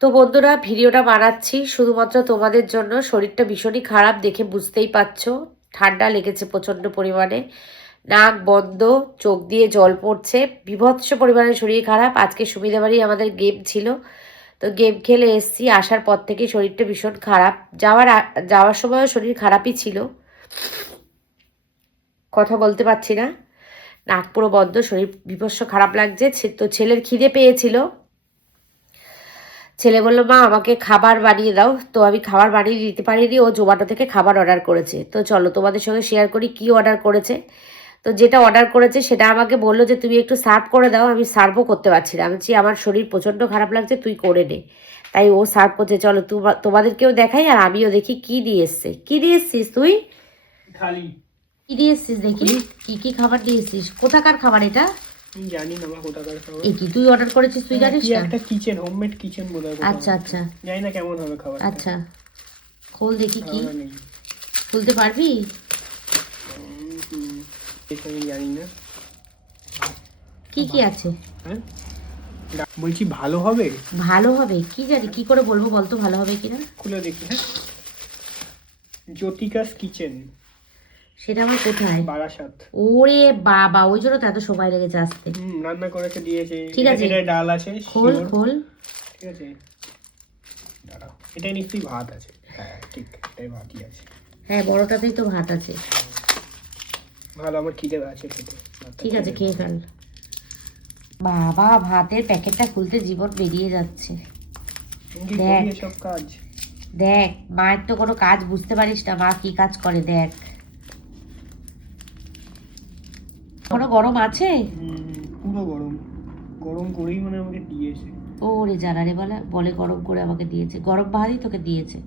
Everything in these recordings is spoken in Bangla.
তো বন্ধুরা, ভিডিওটা বানাচ্ছি। শুধুমাত্র তোমাদের জন্য। শরীরটা ভীষণই খারাপ দেখে বুঝতেই পারছ। ঠান্ডা লেগেছে প্রচণ্ড পরিমাণে। নাক বন্ধ, চোখ দিয়ে জল পড়ছে। বিভৎস পরিমাণে শরীর খারাপ। আজকে সুবিধা বাড়ি আমাদের গেম ছিল। তো গেম খেলে এসছি। আসার পর থেকে শরীরটা ভীষণ খারাপ। যাওয়ার যাওয়ার সময়ও শরীর খারাপই ছিল। কথা বলতে পারছি না। নাক পুরো বন্ধ, শরীর বিভৎস খারাপ লাগছে। তো ছেলের খিদে পেয়েছিল। ছেলে বলল মা আমাকে খাবার বানিয়ে দাও। তো আমি খাবার বানিয়ে দিতে পারিনি ও জোম্যাটো থেকে খাবার অর্ডার করেছে। তো চলো তোমাদের সঙ্গে শেয়ার করি কি অর্ডার করেছে। তো যেটা অর্ডার করেছে সেটা আমাকে বলল যে তুমি একটু সার্ভ করে দাও আমি সার্ভও করতে পারছি না। আমি বলছি আমার শরীর প্রচণ্ড খারাপ লাগছে তুই করে নে। তাই ও সার্ভ করছে চলো তোমা- তোমাদেরকেও দেখাই আর আমিও দেখি কি দিয়ে এসছে। কি দিয়ে এসছিস তুই? কি দিয়ে এসছিস দেখি? কি কি খাবার দিয়ে এসছিস? কোথাকার খাবার এটা? জানি না মা কোথাকার খাবার। এই কি তুই অর্ডার করেছিস তুই জানিস না? একটা কিচেন হোমমেড কিচেন বোধ হয় কোথাও। আচ্ছা আচ্ছা। জানি না কেমন হবে খাবার আচ্ছা। খোল দেখি কি। খুলতে পারবি? এটা আমি জানি না। কি কি আছে? হ্যাঁ? বলছি ভালো হবে? ভালো হবে? কি জানি কি করে বলব বলতো ভালো হবে কিনা? খুলে দেখি হ্যাঁ। জ্যোতিকাস কিচেন সেটা আমার কোথায়? বারাসাত। ওরে বাবা ওই জন্য তো এত সময় লেগেছে আসতে। রান্না করেছে দিয়েছে। ঠিক আছে। এটা ডাল আছে খোল খোল। ঠিক আছে। এটা নিশ্চয়ই ভাত আছে। হ্যাঁ ঠিক এটাই ভাতই আছে। হ্যাঁ বড়টাতেই তো ভাত আছে। ভালো আমার খিদে আছে খেতে। ঠিক আছে খেয়ে ফেল। বাবা ভাতের প্যাকেটটা খুলতে জীবন বেরিয়ে যাচ্ছে। দেখ। দেখ মায়ের তো কোনো কাজ বুঝতে পারিস না মা কি কাজ করে দেখ। কোনো গরম আছে? পুরো গরম। গরম করেই মানে আমাকে দিয়েছে। ওরে জানা রে বলে বলে গরম করে আমাকে দিয়েছে। গরম ভাতই তোকে দিয়েছে।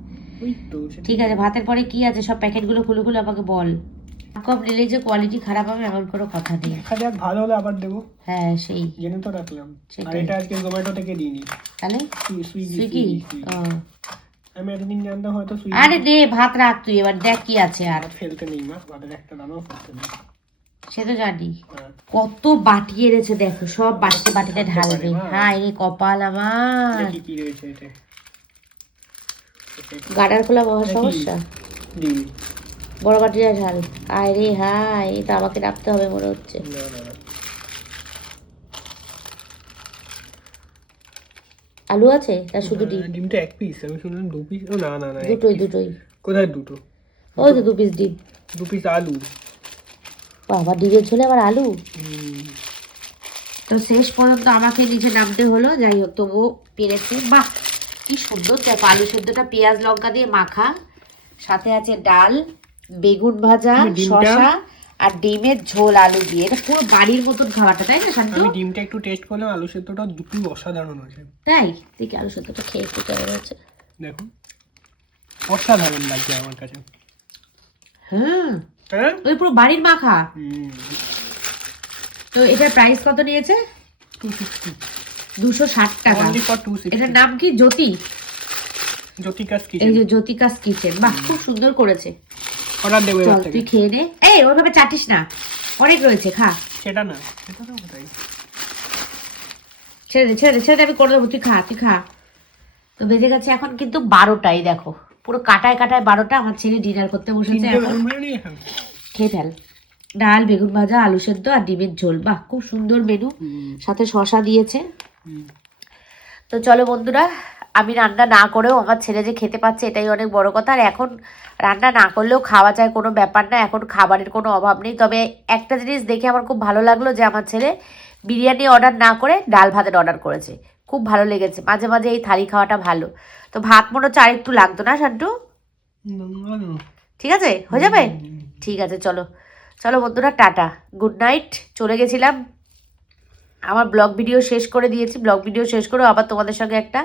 ঠিক আছে ভাতের পরে কি আছে? সব প্যাকেটগুলো খুলে খুলে আমাকে বল। কম নিলে যে কোয়ালিটি খারাপ হবে এমন কোনো কথা নেই। দেখা যাক ভালো হলে আবার দেবো। হ্যাঁ সেই। জেনে তো রাখলাম। আর এটা আজকে জোম্যাটো থেকে দিইনি। তাহলে? সুইগি আমি এতদিন জানতাম হয়তো সুইগি আরে দে ভাত রাখ তুই এবার দেখ কি আছে আর। ফেলতে নেই মা ভাতের একটা দানাও ফেলতে নেই। সে তো জানি। কত বাটি এনেছে দেখো সব বাটিতে বাটিতে ঢালবে। হায়। রে কপাল আমার। গাডার খোলা মহা সমস্যা? বড় বাটিটা ঢাল। হায় রে হায় এটা আমাকে রাখতে হবে মনে হচ্ছে। না না না। আলু আছে? না শুধু ডিম? ডিমটা এক পিস আমি শুনলাম দু পিস ও না না না দুটোই দুটোই। কোথায় দুটো? ওই তো দু পিস ডিম। দু পিস আলু। বাবা ডিমের ঝোলে আবার আলু? তো শেষ পর্যন্ত আমাকে নিচে নামতে হলো যাই হোক তবুও পেরেছে। বাহ কি সুন্দর। দেখো আলু সেদ্ধটা পেঁয়াজ লঙ্কা দিয়ে মাখা। সাথে আছে ডাল বেগুন ভাজা শসা আর ডিমের ঝোল আলু দিয়ে। এটা পুরো বাড়ির মতন খাবারটা তাই না শান্ত? আমি ডিমটা একটু টেস্ট করলাম আলু সেদ্ধটা দুটো অসাধারণ হয়েছে। তাই? দেখি আলু সেদ্ধটা খেয়ে একটু কেমন হচ্ছে দেখুন অসাধারণ লাগছে আমার কাছে। হ্যাঁ ওই পুরো বাড়ির মাখা। তো এটার প্রাইস কত নিয়েছে? দুশো ষাট টাকা। এটার নাম কি? জ্যোতি? জ্যোতিকাস এই কিচেন যে জ্যোতিকাস কিচেন। বাহ খুব সুন্দর করেছে। অর্ডার দেবো চল তুই খেয়ে নে। এই ওইভাবে চাটিস না। অনেক রয়েছে খা। সেটা না সেটা তো কোথায় ছেড়ে দে ছেড়ে দে ছেড়ে দে আমি করে দেবো। তুই খা তুই খা। তো বেজে গেছে এখন কিন্তু বারোটাই দেখো। পুরো কাটায় কাটায় বারোটা আমার ছেলে ডিনার করতে বসেছে। খেয়ে ফেল। ডাল বেগুন ভাজা আলু সেদ্ধ আর ডিমের ঝোল। বাহ খুব সুন্দর মেনু সাথে শশা দিয়েছে। তো চলো বন্ধুরা আমি রান্না না করেও আমার ছেলে যে খেতে পাচ্ছে এটাই অনেক বড় কথা। আর এখন রান্না না করলেও খাওয়া যায় কোনো ব্যাপার না। এখন খাবারের কোনো অভাব নেই। তবে একটা জিনিস দেখে আমার খুব ভালো লাগল যে আমার ছেলে বিরিয়ানি অর্ডার না করে ডাল ভাতের অর্ডার করেছে। খুব ভালো লেগেছে। মাঝে মাঝে এই থালি খাওয়াটা ভালো। তো ভাত মনে হচ্ছে আরেকটু লাগতো না না। ঠিক আছে? হয়ে যাবে? ঠিক আছে চলো। চলো বন্ধুরা টাটা। Good night. চলে গেছিলাম। আমার ব্লগ ভিডিও শেষ করে দিয়েছি। ব্লগ ভিডিও শেষ করেও আবার তোমাদের সঙ্গে একটা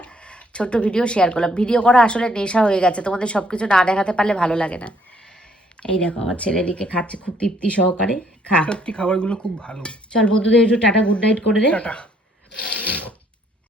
ছোট্ট ভিডিও শেয়ার করলাম। ভিডিও করা আসলে নেশা হয়ে গেছে। তোমাদের সব কিছু না দেখাতে পারলে ভালো লাগে না। এই দেখো আমার ছেলেদিকে খাচ্ছে খুব তৃপ্তি সহকারে। খা। সত্যি খাবারগুলো খুব ভালো। চল বন্ধুদের একটু টাটা গুড নাইট করে দে। টাটা।